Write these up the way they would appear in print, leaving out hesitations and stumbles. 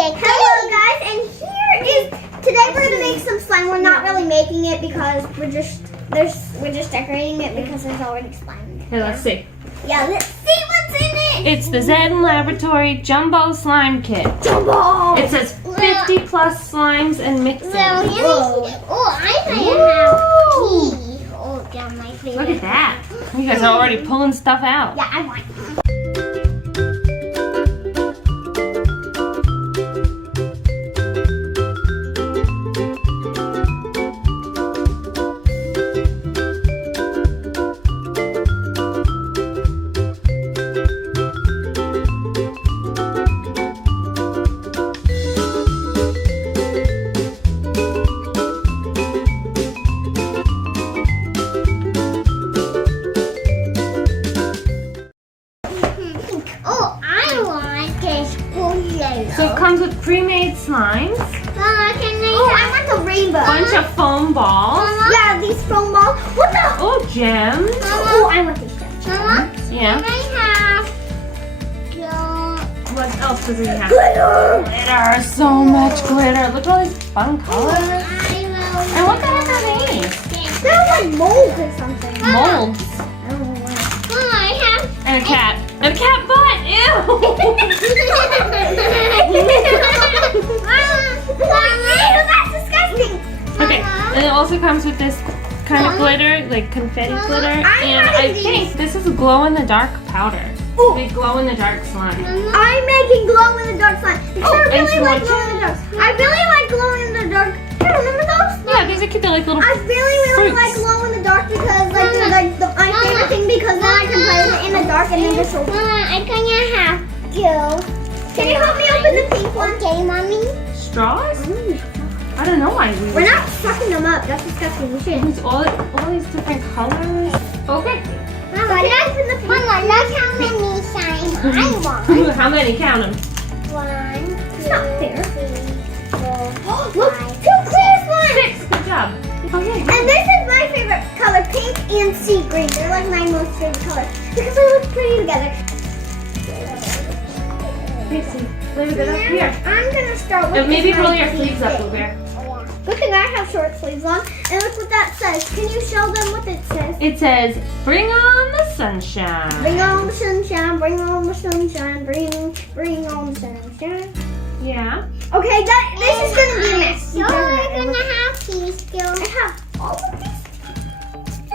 Hello guys, and here is, today we're going to make some slime. We're not really making it because we're just decorating it because there's already slime. Here, let's see. Yeah, let's see what's in it. It's the Zen Laboratory Jumbo Slime Kit. Jumbo! It says 50 plus slimes and mixins. I have tea. Oh, yeah, my favorite. Look at that. You guys are already pulling stuff out. Yeah, I want. So it comes with pre-made slimes. Mama, I want the rainbow. Bunch of foam balls. Mama? Yeah, these foam balls. What the? Oh, gems. Oh, I want these gems. Mama? Yeah. Can I have What else does it have? glitter? Glitter. So much glitter. Look at all these fun colors. And what the heck are these? They're like molds or something. Molds. I don't know what. Mama, I have. And a cat. And a cat butt. Ew. That's disgusting. Okay, and it also comes with this kind of glitter, like confetti glitter, and I think this is glow-in-the-dark powder. Ooh. Big glow-in-the-dark slime. I'm making glow-in-the-dark slime. Because I and really some like more glow-in-the-dark. I really like glow-in-the-dark. Hey, remember those? Yeah, these are cute. They're like little I really fruits. like glow-in-the-dark because like they're like my favorite thing because then I can play with it in the dark and then just so. Mama, I kinda have to. Can you help me open the pink one? Okay, mommy. Straws? I don't know why We're not sucking them up. That's disgusting. We shouldn't. There's all these different colors. Okay. Mama, can I open the pink? Mama, look how many signs I want. How many? Count them. 1, 2, 3, 4, 5, look, 2 clear slimes. 6. Good job. Okay. And this is my favorite color, pink and sea green. They're like my most favorite color because they look pretty together. Leave it up here. I'm gonna start with. And maybe this roll nice your sleeves up thing. over here. Good thing I have short sleeves on. And look what that says. Can you show them what it says? It says, "Bring on the sunshine." Bring on the sunshine. Bring on the sunshine. Bring on the sunshine. Yeah. Okay, this is gonna be a mess. So we're gonna have these still. I have all of these.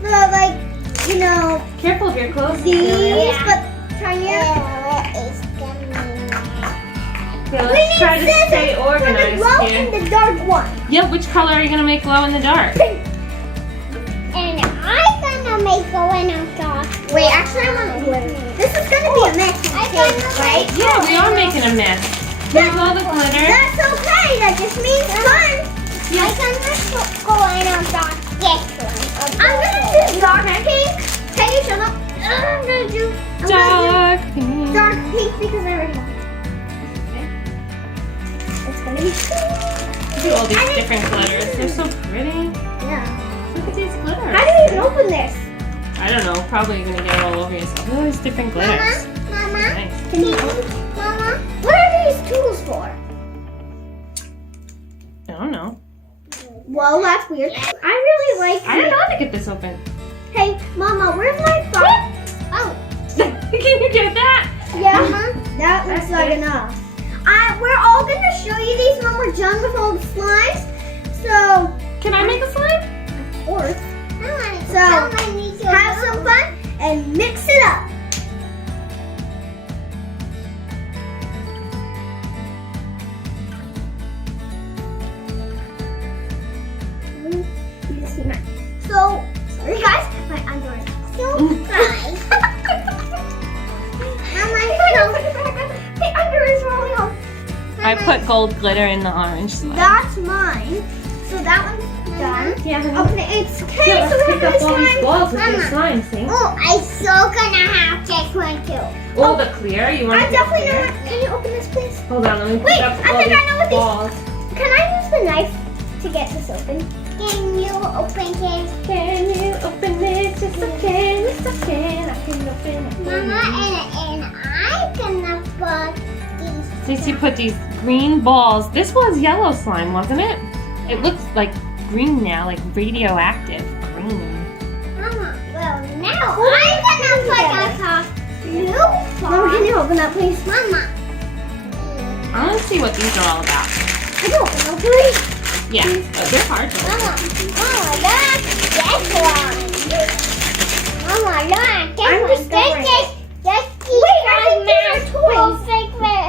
The like, you know, Careful if you're close. these, but tinier. Okay, let's try to stay For the organized glow here. in the dark one. Yeah, which color are you gonna make glow in the dark? Pink. And I'm gonna make going-on-dark. Wait, actually I want glitter. This is gonna be a mess, right? Yeah, we are making a mess. Here's all the glitter. That's okay. That just means fun. I'm gonna going-on-dark this one. I'm gonna do dark pink. Can you show them? I'm gonna do Dark pink. dark pink because I already want it. It's gonna be cool. Do all these different glitters. They're so pretty. Yeah. Look at these glitters. How do you even open this? I don't know. Probably you're gonna get it all over yourself. Look at these different glitters. Mama, Nice. Can you Mama. What are these tools for? I don't know. Well, that's weird. I really like I don't know how to get this open. Hey, Mama, where's my phone? Oh. Can you get that? Yeah, that looks That's like good. enough. We're all gonna show you these when we're done with all the slimes. So, Can I make a slime? of course, So, have some fun and mix it up. You see mine. So, sorry guys, my underwear is so dry. The underwear is rolling off. I put gold glitter in the orange slime. That's mine. So that one's done. Yeah, Okay, it's okay. Here, So let's we pick have up this all these slime. balls with your Mama. slime, see? Oh, I'm so gonna have this one too. Oh, the clear? You want I the definitely know clear? what. Can you open this, please? Hold on, let me Wait, pick up I all think these I know what these- balls. Can I use the knife to get this open? Can you open this? Can you open it? Yes, I can. Yes, I can. I can open it. Mama, and I'm gonna put these Cece put these green balls. This was yellow slime, wasn't it? It looks like green now, like radioactive green. Mama, well, now I'm gonna put a blue Mama, can you open that, please? Mama. I want to see what these are all about. Can you open that, please? Yeah, but they're hard to open. Mama, look, this one. Mama, look, this I'm one. discovering This Wait, I think these are toys.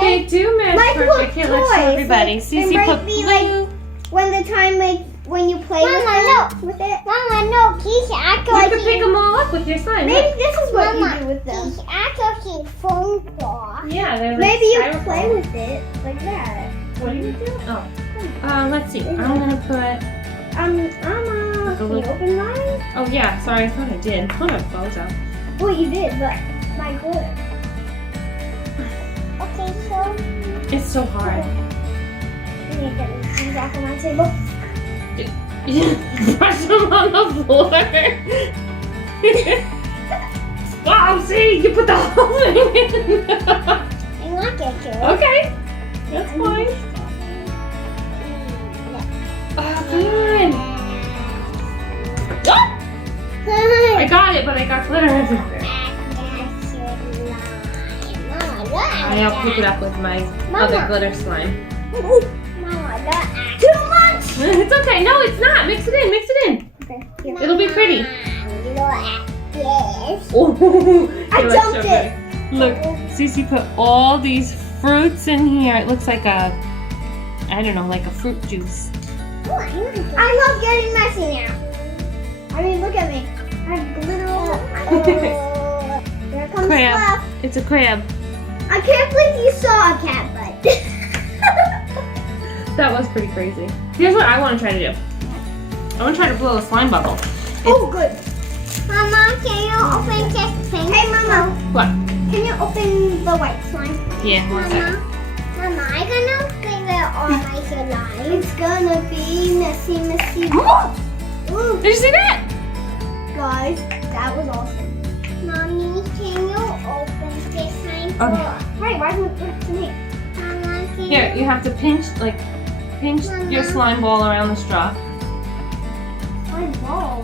They do match Like perfect. Here, let's show toys, everybody. like, Cece they might put be blue. When the time, like, when you play Mama, with it. Mama, no, these You actually. can pick them all up with your slime. Maybe this is what Mama, you do with them. these actually phone ball. Yeah, they're like Maybe you styrofoam. play with it like that. What are you doing? Oh. Let's see. I'm gonna put. Can you open mine? Oh yeah, sorry, I thought I did. Put a photo. Well, you did, but my glitter. Okay, so. It's so hard. I need to get these off of my table. Brush them on the floor. Wow, see, you put the whole thing in. I like it too. Okay, that's fine. Oh, good. Oh, I got it, but I got glitter everywhere. I'll pick it up with my other glitter slime. Too much! It's okay. No, it's not. Mix it in. Mix it in. Okay, here. It'll be pretty. Yes. Oh, I let's dumped show it. her. Look, Cece put all these fruits in here. It looks like a, I don't know, like a fruit juice. I love getting messy now. I mean, look at me. I have glitter all over. Here comes Crab. Fluff. It's a crab. I can't believe you saw a cat butt. That was pretty crazy. Here's what I want to try to do. I want to try to blow a slime bubble. Oh, good. Mama, can you open this thing? Hey, Mama, What? can you open the white slime? Yeah, one second. Mama, I'm gonna give it all my slime. It's gonna be messy, messy. Ooh, Did you see that? guys, that was awesome. Mommy, can you open this slime? Okay. Wait, why did it to me? Mama, can Here, you have to pinch your slime ball around the straw. My ball.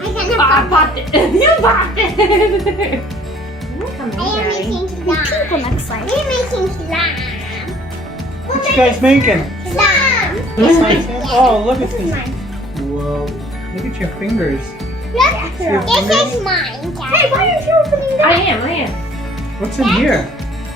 I'm gonna Ah, I popped it. You popped it. Come I on, am Daddy. making slime. People next slime. We're making slime. What you guys making? Slime. Oh, look at This is this. mine. Whoa. Look at your fingers. Look, Here. this is mine, Daddy. Hey, why aren't you opening that? I am. What's in here?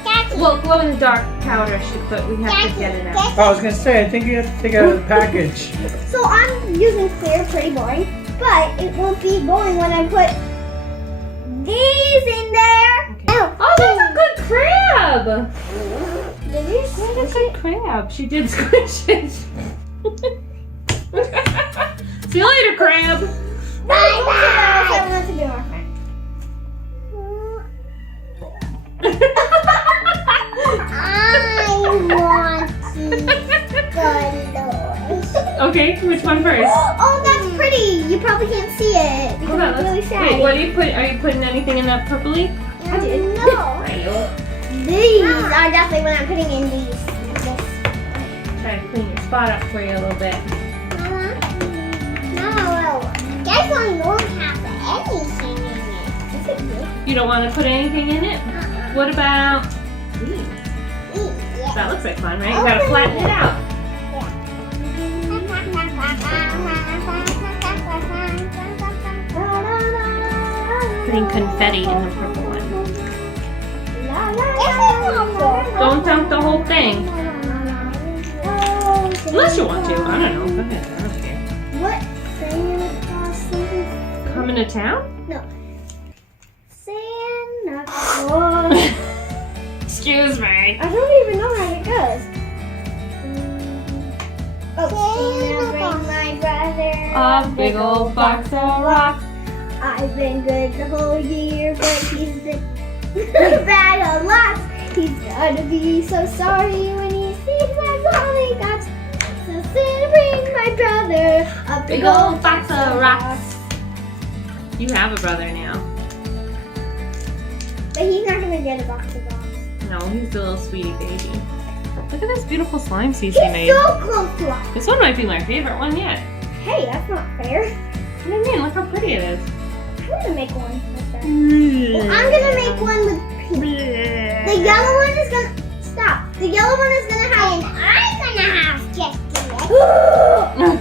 Daddy. Well, glow in the dark powder should, but we have to get it out. Oh, I was gonna say, I think you have to take it out of the package. So I'm using clear, pretty boring, but it won't be boring when I put these in there. Okay. Oh, that's a good crab. Did you That's a good crab. She did squish it. See you later, crab. Bye. I want to be more fun. I want colors. Okay, which one first? Oh, that's pretty. You probably can't see it because Hold on, it's really let's- sad. Wait, what are you putting? Are you putting anything in that purpley? I did. No. Are you? These are definitely what I'm putting in these. Try to clean your spot up for you a little bit. Mama, this one don't have anything in it. You don't want to put anything in it? What about these? Yeah. That looks like fun, right? You gotta flatten it out. Putting confetti in the purple one. Don't dump the whole thing. Unless you want to. I don't know. Go ahead. I don't care. What? Santa Claus? Coming to town? Santa Claus. Excuse me. I don't even know how it goes. Oh, Santa, bring my brother A big old box of rocks. I've been good the whole year, but he's been bad a lot. He's gonna be so sorry when he sees my lonely got. So Santa, bring my brother a Big old box of rocks. You have a brother now. But he's not gonna get a box of box. No, he's a little sweetie baby. Look at this beautiful slime Cece He's made. so close to us. This one might be my favorite one yet. Hey, that's not fair. What do you mean? Look how pretty it is. I'm gonna make one with that. Well, I'm gonna make one with pink. The yellow one is gonna stop. The yellow one is gonna have. And I'm gonna have just a little.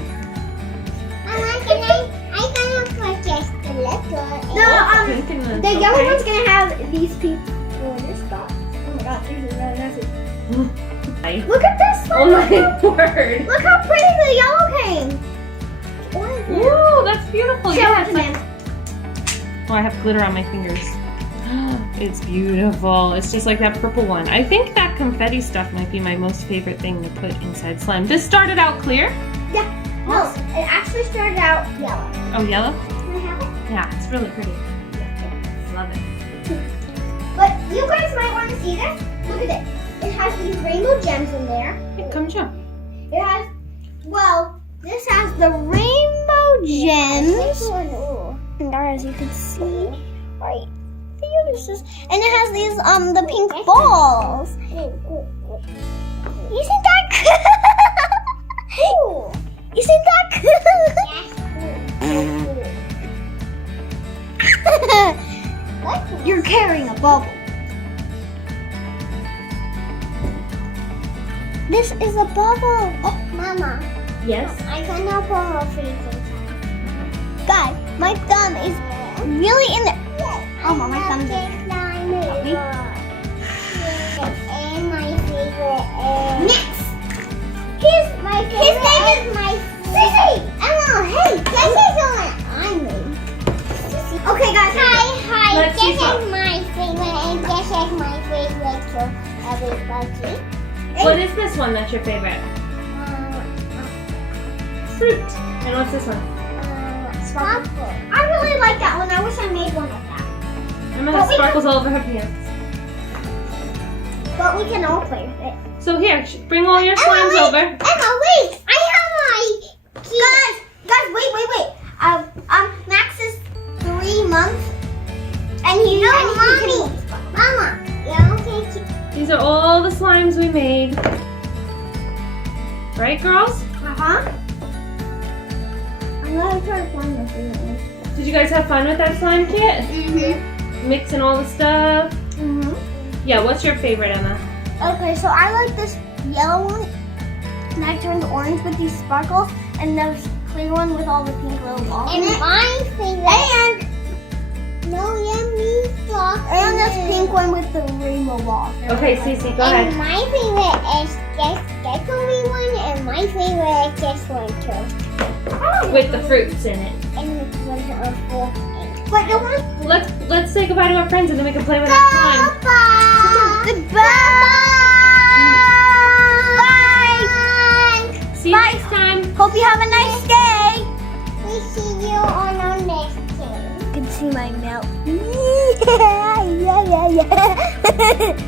I'm gonna put just a little. The yellow one's gonna have these pink border spots. Oh my god, these are really messy. Look at this one. Oh my word. Look how pretty the yellow came. Ooh, that's beautiful. Show Yeah, it to it's like, him. oh, I have glitter on my fingers. It's beautiful. It's just like that purple one. I think that confetti stuff might be my most favorite thing to put inside slime. This started out clear. Yeah. No, it actually started out yellow. Oh, yellow? Can I have it? Yeah, it's really pretty. Love it. But you guys might want to see this. Look at it. It has these rainbow gems in there. Here, come show. It has, well, this has the rainbow gems. And as you can see, right there, this is, and it has these, the pink balls. Isn't that cool? Isn't that cool? You're carrying a bubble. This is a bubble. Oh, Mama, Yes? I'm gonna put her face inside. guys, my thumb is really in there. Oh, my thumb's in there. And my favorite is... Next. His name is my Sissy. Emma, hey, this is what I made. Okay, guys. Hi, Let's see this is my favorite, and this is my favorite too, everybody. What is this one that's your favorite? Fruit. And what's this one? Sparkle. I really like that one. I wish I made one like that. Emma has sparkles all over her pants. But we can all play with it. So here, bring all your slimes over. Emma, wait! I have my key. Guys, wait. Max is 3 months, and he Mommy. Mama, you okay? These are all the slimes we made. Right, girls? I'm gonna try to find my favorite one. Did you guys have fun with that slime kit? Mm-hmm. Mixing all the stuff? Mm-hmm. Yeah, what's your favorite, Emma? Okay, so I like this yellow one, and I turned orange with these sparkles, and this clear one with all the pink little balls in And it. my favorite. And this pink one with the rainbow ball. Okay, Cece, go And ahead. my favorite is this decorative one, and my favorite is this one too. With the fruits in it. And this one's a full ink. But the one. Let's say goodbye to our friends and then we can play with our slime. Goodbye. See you next time. Hope you have a nice day. We see you on our next day. You can see my mouth. Yeah.